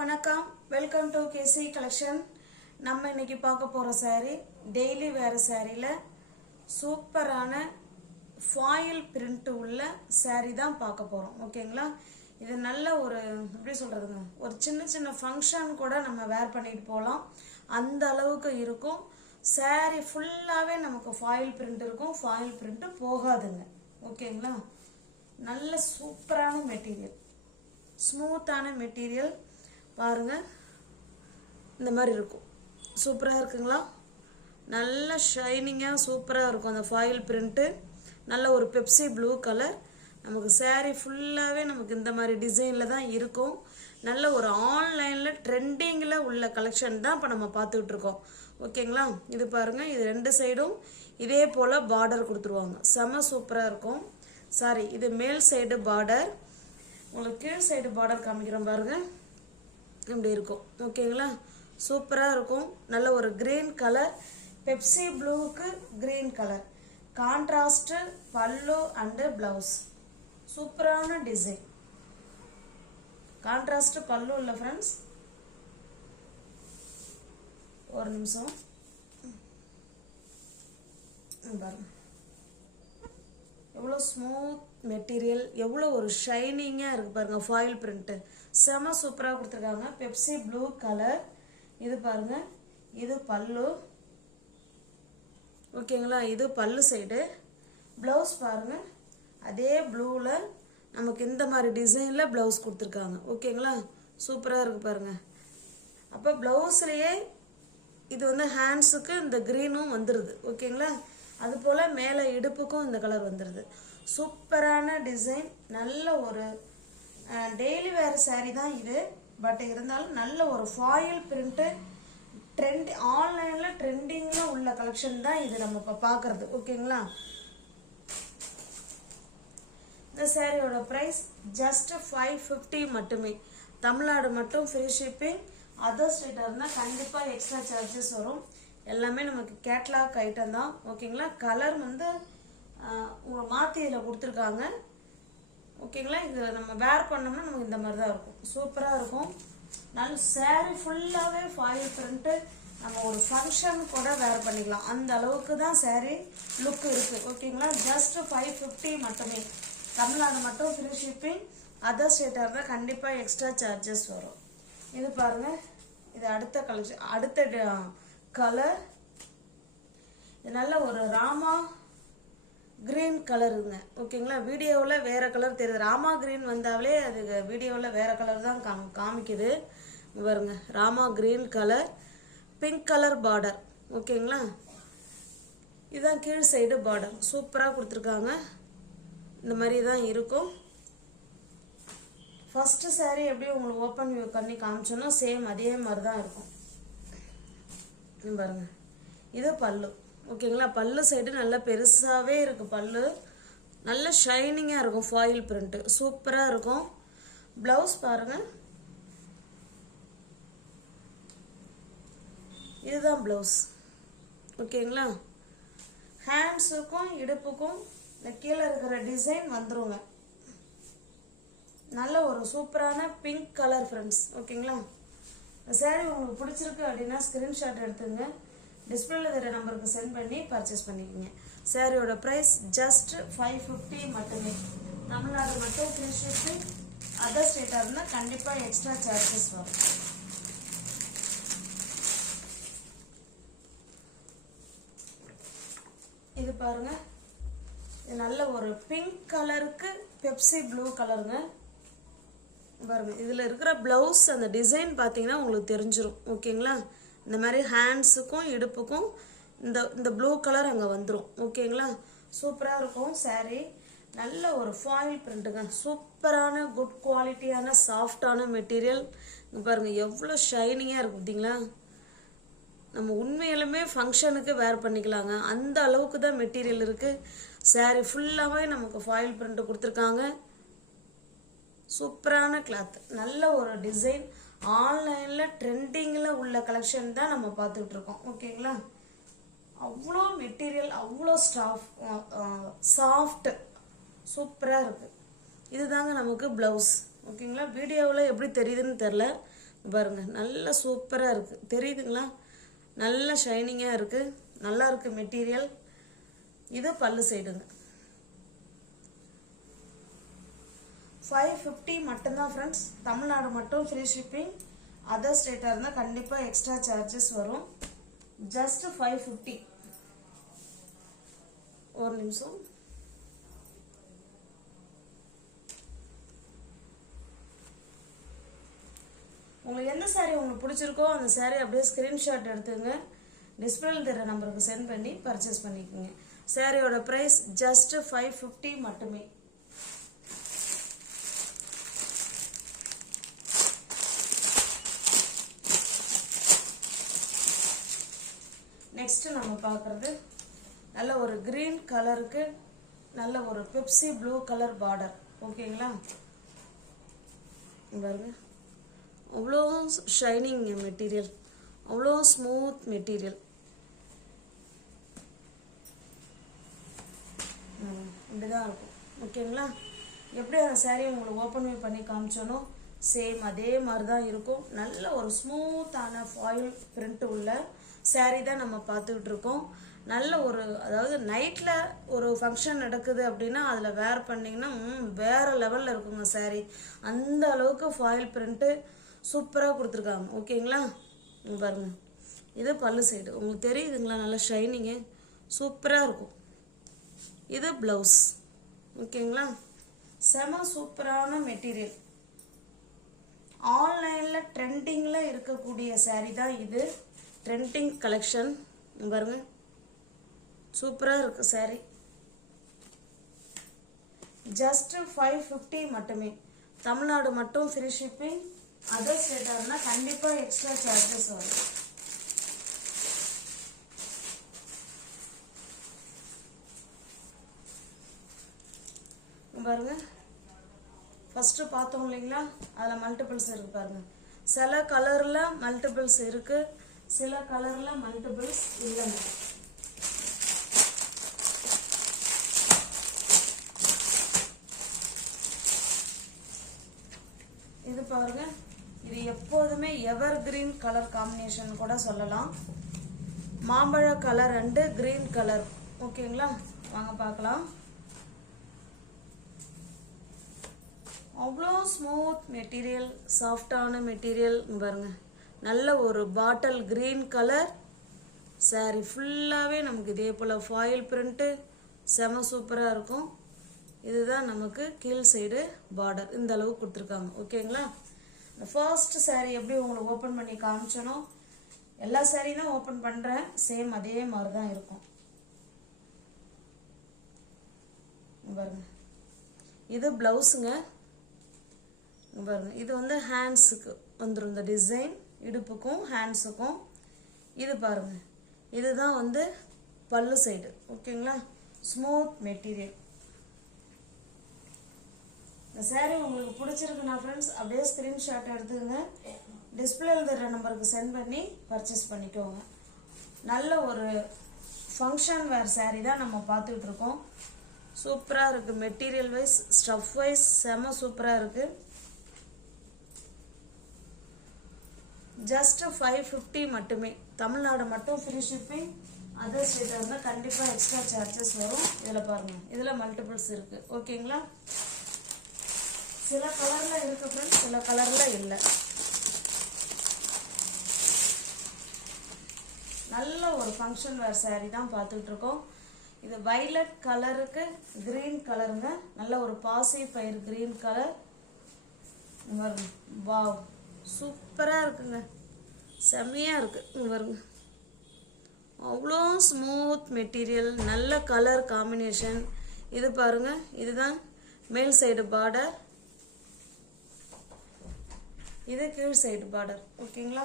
வணக்கம் welcome to KC collection. நம்ம இன்னைக்கு பார்க்க போற saree டெய்லி வேர் சாரியில சூப்பரான ஃபாயில் பிரிண்ட் உள்ள saree தான் பார்க்க போறோம். ஓகேங்களா? இது நல்ல ஒரு எப்படி சொல்றதுங்க, ஒரு சின்ன சின்ன ஃபங்க்ஷன் கூட நம்ம வேர் பண்ணிட்டு போகலாம், அந்த அளவுக்கு இருக்கும். saree ஃபுல்லாவே நமக்கு ஃபாயில் பிரிண்ட் இருக்கும், ஃபாயில் பிரிண்ட் போகாதுங்க. ஓகேங்களா? நல்ல சூப்பரான மெட்டீரியல், ஸ்மூத்தான மெட்டீரியல் பாருங்க. இந்த மாதிரி இருக்கும், சூப்பராக இருக்குங்களா? நல்ல ஷைனிங்காக சூப்பராக இருக்கும் அந்த ஃபாயில் பிரிண்ட்டு. நல்ல ஒரு பெப்சி ப்ளூ கலர். நமக்கு saree ஃபுல்லாகவே நமக்கு இந்த மாதிரி டிசைனில் தான் இருக்கும். நல்ல ஒரு ஆன்லைனில் ட்ரெண்டிங்கில் உள்ள கலெக்ஷன் தான் இப்போ நம்ம பார்த்துக்கிட்டு இருக்கோம். ஓகேங்களா? இது பாருங்கள், இது ரெண்டு சைடும் இதே போல் பார்டர் கொடுத்துருவாங்க, செம சூப்பராக இருக்கும். சாரி, இது மேல் சைடு பார்டர், உங்களுக்கு கீழ் சைடு பார்டர் காமிக்கிறோம் பாருங்க, இப்படி இருக்கும். ஓகேங்களா? சூப்பராக இருக்கும். நல்ல ஒரு கிரீன் கலர், பெப்சி ப்ளூவுக்கு green colour contrast pallu and blouse. சூப்பரான டிசைன், கான்ட்ராஸ்ட் பல்லு இல்லை ஃப்ரெண்ட்ஸ். ஒரு நிமிஷம் பாருங்க, எவ்வளோ ஸ்மூத் மெட்டீரியல், எவ்வளோ ஒரு ஷைனிங்காக இருக்குது பாருங்கள். ஃபாயில் பிரிண்ட்டு செம சூப்பராக கொடுத்துருக்காங்க. Pepsi blue colour. இது பாருங்கள், இது பல்லு. ஓகேங்களா? இது பல்லு சைடு. ப்ளவுஸ் பாருங்கள், அதே ப்ளூவில் நமக்கு இந்த மாதிரி டிசைனில் ப்ளவுஸ் கொடுத்துருக்காங்க. ஓகேங்களா? சூப்பராக இருக்குது பாருங்கள். அப்போ ப்ளவுஸ்லேயே இது வந்து ஹேண்ட்ஸுக்கு இந்த க்ரீனும் வந்துடுது. ஓகேங்களா? அதுபோல் மேலே இடுப்புக்கும் இந்த கலர் வந்துடுது. சூப்பரான டிசைன். நல்ல ஒரு டெய்லி வேர் saree தான் இது, பட் இருந்தாலும் நல்ல ஒரு ஃபாயில் பிரிண்ட்டு, ட்ரெண்ட் ஆன்லைனில் ட்ரெண்டிங்கில் உள்ள கலெக்ஷன் தான் இது நம்ம இப்போ பார்க்குறது. ஓகேங்களா? இந்த சாரியோட ப்ரைஸ் ஜஸ்ட் 550 மட்டுமே. தமிழ்நாடு மட்டும் ஃப்ரீ ஷிப்பிங். அதர் ஸ்டேட்டாக இருந்தால் கண்டிப்பாக எக்ஸ்ட்ரா சார்ஜஸ் வரும். எல்லாமே நமக்கு கேட்லாக் ஐட்டம் தான். ஓகேங்களா? கலர் வந்து உங்களை மாற்றி இதில் கொடுத்துருக்காங்க. ஓகேங்களா? இது நம்ம வேர் பண்ணோம்னா நமக்கு இந்த மாதிரி தான் இருக்கும், சூப்பராக இருக்கும். நல்ல saree ஃபுல்லாகவே ஃபாயில் பிரிண்ட்டு, நம்ம ஒரு ஃபங்க்ஷன் கூட வேர் பண்ணிக்கலாம், அந்த அளவுக்கு தான் saree லுக் இருக்குது. ஓகேங்களா? ஜஸ்ட் 550 மட்டுமே. தமிழ்நாடு மட்டும் ஃப்ரீ ஷிப்பிங். அதர் ஸ்டேட்டாக இருந்தால் கண்டிப்பாக எக்ஸ்ட்ரா சார்ஜஸ் வரும். இது பாருங்கள், இது அடுத்த கலெக்ஷன், அடுத்த கலர். இது நல்ல ஒரு ராமா கிரீன் கலருங்க. ஓகேங்களா? வீடியோவில் வேறு கலர் தெரியுது. ராமா கிரீன் வந்தாலே அது வீடியோவில் வேறு கலர் தான் காமிக்குது. பாருங்க, Rama green colour, pink colour border. ஓகேங்களா? இதுதான் கீழ் சைடு பார்டர், சூப்பராக கொடுத்துருக்காங்க. இந்த மாதிரி தான் இருக்கும். ஃபஸ்ட்டு saree எப்படி உங்களுக்கு ஓப்பன் வியூ பண்ணி காமிச்சோன்னா சேம் அதே மாதிரி தான் இருக்கும். பாருங்க, இது பல்லு. ஓகேங்களா? பல்லு சைடு நல்லா பெருசாகவே இருக்குது பல்லு. நல்ல ஷைனிங்காக இருக்கும், ஃபாயில் பிரிண்ட்டு சூப்பராக இருக்கும். ப்ளவுஸ் பாருங்கள், இதுதான் ப்ளவுஸ். ஓகேங்களா? ஹேண்ட்ஸுக்கும் இடுப்புக்கும் இந்த கீழே இருக்கிற டிசைன் வந்துருங்க. நல்ல ஒரு சூப்பரான பிங்க் கலர் ஃப்ரெண்ட்ஸ். ஓகேங்களா? சாரி உங்களுக்கு பிடிச்சிருக்கு அப்படின்னா ஸ்க்ரீன்ஷாட் எடுத்துங்க, டிஸ்பிளேல தர நம்பருக்கு சென்ட் பண்ணி பர்ச்சேஸ் பண்ணிக்கோங்க. சாரியோட ப்ரைஸ் ஜஸ்ட் 550 மட்டுமே. தமிழ்நாடு மட்டும் ஃப்ரீ ஷிப்பிங். அதர் ஸ்டேட்டாக இருந்தால் கண்டிப்பாக எக்ஸ்ட்ரா சார்ஜஸ் வரும். இது பாருங்க, இது நல்ல ஒரு பிங்க் கலருக்கு பெப்சி ப்ளூ கலருங்க. பாருங்க, இதில் இருக்கிற ப்ளவுஸ் அந்த டிசைன் பார்த்தீங்கன்னா உங்களுக்கு தெரிஞ்சிடும். ஓகேங்களா? இந்த மாதிரி ஹேண்ட்ஸுக்கும் இடுப்புக்கும் இந்த ப்ளூ கலர் அங்கே வந்துடும். ஓகேங்களா? சூப்பராக இருக்கும் saree. நல்ல ஒரு ஃபாயில் பிரிண்ட்டுங்க, சூப்பரான குட் குவாலிட்டியான சாஃப்டான மெட்டீரியல். இங்கே பாருங்கள் எவ்வளோ ஷைனிங்காக இருக்குது பார்த்தீங்களா? நம்ம உண்மையிலுமே ஃபங்க்ஷனுக்கு வேர் பண்ணிக்கலாங்க, அந்த அளவுக்கு தான் மெட்டீரியல் இருக்குது. saree ஃபுல்லாகவே நமக்கு ஃபாயில் பிரிண்ட்டு கொடுத்துருக்காங்க. சூப்பரான கிளாத், நல்ல ஒரு டிசைன். ஆன்லைனில் ட்ரெண்டிங்கில் உள்ள கலெக்ஷன் தான் நம்ம பார்த்துக்கிட்டு இருக்கோம். ஓகேங்களா? அவ்வளோ மெட்டீரியல், அவ்வளோ சாஃப்ட், சூப்பராக இருக்குது. இதுதாங்க நமக்கு ப்ளவுஸ். ஓகேங்களா? வீடியோவில் எப்படி தெரியுதுன்னு தெரில, பாருங்க, நல்ல சூப்பராக இருக்குது. தெரியுதுங்களா? நல்ல ஷைனிங்காக இருக்குது. நல்லா இருக்குது மெட்டீரியல். இது பல்லு சைடுங்க. 550 மட்டும்தான் ஃப்ரெண்ட்ஸ். தமிழ்நாடு மட்டும் ஃப்ரீ ஷிப்பிங். அதர் ஸ்டேட்டாக இருந்தால் கண்டிப்பாக எக்ஸ்ட்ரா சார்ஜஸ் வரும். ஜஸ்ட் 550. ஒரு நிமிஷம். உங்களுக்கு எந்த சாரீ உங்களுக்கு பிடிச்சிருக்கோ அந்த சாரீ அப்படியே ஸ்க்ரீன்ஷாட் எடுத்துங்க. டிஸ்பிளேல தர நம்பருக்கு சென்ட் பண்ணி பர்ச்சேஸ் பண்ணிக்கோங்க. சாரியோட ப்ரைஸ் ஜஸ்ட் 550 மட்டுமே. நெக்ஸ்ட் நம்ம பார்க்குறது நல்ல ஒரு கிரீன் கலருக்கு நல்ல ஒரு பெப்சி ப்ளூ கலர் பார்டர். ஓகேங்களா? பாருங்க, அவ்வளோ ஷைனிங் மெட்டீரியல், அவ்வளோ ஸ்மூத் மெட்டீரியல். இப்படிதான் இருக்கும். ஓகேங்களா? எப்படி அந்த சாரீ உங்களுக்கு ஓப்பன் பண்ணி காமிச்சோனோ சேம் அதே மாதிரி தான் இருக்கும். நல்ல ஒரு ஸ்மூத்தான ஃபாயில் பிரிண்ட் உள்ள சாரீ தான் நம்ம பார்த்துக்கிட்டு இருக்கோம். நல்ல ஒரு, அதாவது நைட்டில் ஒரு ஃபங்க்ஷன் நடக்குது அப்படின்னா அதில் வேர் பண்ணிங்கன்னா வேறு லெவலில் இருக்குங்க சாரீ. அந்த அளவுக்கு ஃபாயில் பிரிண்ட்டு சூப்பராக கொடுத்துருக்காங்க. ஓகேங்களா? பாருங்க, இது பல்லு சைடு. உங்களுக்கு தெரியுதுங்களா? நல்லா ஷைனிங்கு சூப்பராக இருக்கும். இது ப்ளவுஸ். ஓகேங்களா? செம சூப்பரான மெட்டீரியல். ஆன்லைனில் ட்ரெண்டிங்கில் இருக்கக்கூடிய சாரீ தான் இது. Trending collection. பாருங்க, சூப்பராக இருக்கு சாரீ. ஜஸ்ட் 550 மட்டுமே. தமிழ்நாடு மட்டும் ஃப்ரீ ஷிப்பிங். அதர் ஸ்டேட்டாக இருந்தால் கண்டிப்பாக எக்ஸ்ட்ரா சார்ஜஸ் வரும். பாருங்க, ஃபஸ்ட்டு பார்த்தோம் இல்லைங்களா? அதில் மல்டிபிள்ஸ் இருக்குது பாருங்க. சில கலரில் மல்டிபிள்ஸ் இருக்குது, சில கலரில் மல்டிபிள்ஸ் இல்லைங்க. இது பாருங்க, இது எப்போதுமே எவர் கிரீன் கலர் காம்பினேஷன் கூட சொல்லலாம். மாம்பழ கலர் அண்டு கிரீன் கலர். ஓகேங்களா? வாங்க பார்க்கலாம். அவ்வளோ ஸ்மூத் மெட்டீரியல், சாஃப்டான மெட்டீரியல். பாருங்க, நல்ல ஒரு பாட்டில் கிரீன் கலர் சாரீ ஃபுல்லாகவே நமக்கு இதே போல் ஃபாயில் பிரிண்ட்டு செம சூப்பராக இருக்கும். இதுதான் நமக்கு கீழ் சைடு பார்டர். இந்த அளவு கொடுத்துருக்காங்க. ஓகேங்களா? இந்த ஃபர்ஸ்ட் சாரீ எப்படி உங்களுக்கு ஓப்பன் பண்ணி காமிச்சனோ எல்லா சாரீ தான் ஓப்பன் பண்ணுறேன். சேம் அதே மாதிரி தான் இருக்கும். பாருங்க, இது ப்ளவுஸுங்க. பாருங்க, இது வந்து ஹேண்ட்ஸுக்கு வந்துடும் இந்த டிசைன், இடுப்புக்கும் ஹேண்ட்ஸுக்கும். இது பாருங்க, இதுதான் வந்து பல்லு சைடு. ஓகேங்களா? Smooth material. இந்த சாரீ உங்களுக்கு பிடிச்சிருக்குன்னா ஃப்ரெண்ட்ஸ் அப்படியே ஸ்க்ரீன்ஷாட் எடுத்துக்கங்க. டிஸ்பிளேல தர நம்பருக்கு சென்ட் பண்ணி பர்ச்சேஸ் பண்ணிக்கோங்க. நல்ல ஒரு ஃபங்க்ஷன் வேர் சாரீ தான் நம்ம பார்த்துக்கிட்டு இருக்கோம். சூப்பராக இருக்குது. மெட்டீரியல் வைஸ், ஸ்டஃப் வைஸ் செம சூப்பராக இருக்குது. ஜஸ்ட் 550 மட்டுமே. தமிழ்நாடு மட்டும் ஃப்ரீ ஷிப்பிங். அதர் ஸ்டேட்டாக இருந்தால் கண்டிப்பாக எக்ஸ்ட்ரா சார்ஜஸ் வரும். இதில் பாருங்கள், இதில் மல்டிபிள்ஸ் இருக்குது. ஓகேங்களா? சில கலரில் இருக்குது ஃப்ரெண்ட்ஸ், சில கலரில் இல்லை. நல்ல ஒரு ஃபங்க்ஷன் வேர் சாரீ தான் பார்த்துக்கிட்டு இருக்கோம். இது வைலட் கலருக்கு கிரீன் கலருங்க. நல்ல ஒரு பாசி பயிர் கிரீன் கலர். வாவ், சூப்பராக இருக்குங்க. செம்மையாக இருக்குது. பாருங்க, அவ்வளோ ஸ்மூத் மெட்டீரியல், நல்ல கலர் காம்பினேஷன். இது பாருங்க, இதுதான் மேல் சைடு பார்டர், இது கீழ் சைடு பார்டர். ஓகேங்களா?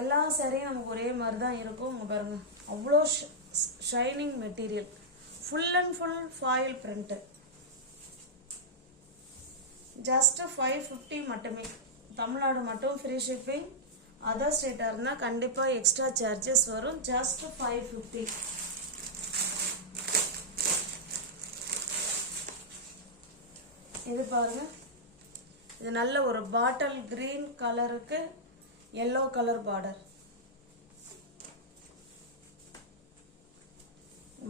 எல்லா சாரியும் நமக்கு ஒரே மாதிரி தான் இருக்கும். இங்கே பாருங்க, அவ்வளோ shining material, full and full foil print. Just 550 மட்டுமே. தமிழ்நாடு மட்டும் ஃப்ரீ ஷிப்பிங். அதர் ஸ்டேட்டாக இருந்தால் கண்டிப்பாக எக்ஸ்ட்ரா சார்ஜஸ் வரும். ஜஸ்ட் 550. இது பாருங்க, இது நல்ல ஒரு பாட்டில் கிரீன் கலருக்கு எல்லோ கலர் பார்டர்.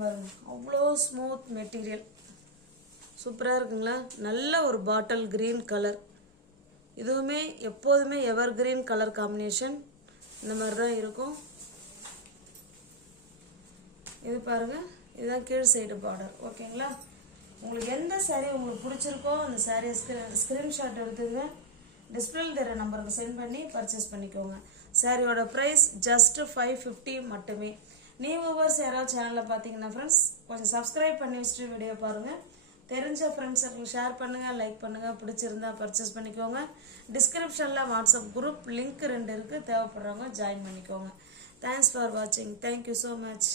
பாருங்க அவ்வளோ ஸ்மூத் மெட்டீரியல், சூப்பராக இருக்குங்களா. நல்ல ஒரு பாட்டில் கிரீன் கலர். இதுவுமே எப்போதுமே எவர் கிரீன் கலர் காம்பினேஷன் இந்த மாதிரி தான் இருக்கும். இது பாருங்க, இதுதான் கீழ் சைடு பார்டர். ஓகேங்களா. உங்களுக்கு எந்த சாரீ உங்களுக்கு பிடிச்சிருக்கோ அந்த சாரியை ஸ்க்ரீன்ஷாட் எடுத்துங்க, டிஸ்பிளேல தர நம்பருக்கு சென்ட் பண்ணி பர்ச்சேஸ் பண்ணிக்கோங்க. சாரியோட ப்ரைஸ் ஜஸ்ட் 550 மட்டுமே. நியூ வியூவர்ஸ் யாராவது சேனலில் பார்த்தீங்கன்னா ஃப்ரெண்ட்ஸ் கொஞ்சம் சப்ஸ்கிரைப் பண்ணி வச்சுட்டு வீடியோ பாருங்கள். தெரிஞ்ச ஃப்ரெண்ட்ஸுக்கு ஷேர் பண்ணுங்கள், லைக் பண்ணுங்கள், பிடிச்சிருந்தா பர்ச்சேஸ் பண்ணிக்கோங்க. டிஸ்கிரிப்ஷனில் வாட்ஸ்அப் குரூப் லிங்க் 2 இருக்குது, தேவைப்படுறவங்க ஜாயின் பண்ணிக்கோங்க. தேங்க்ஸ் ஃபார் வாட்சிங். Thank you so much.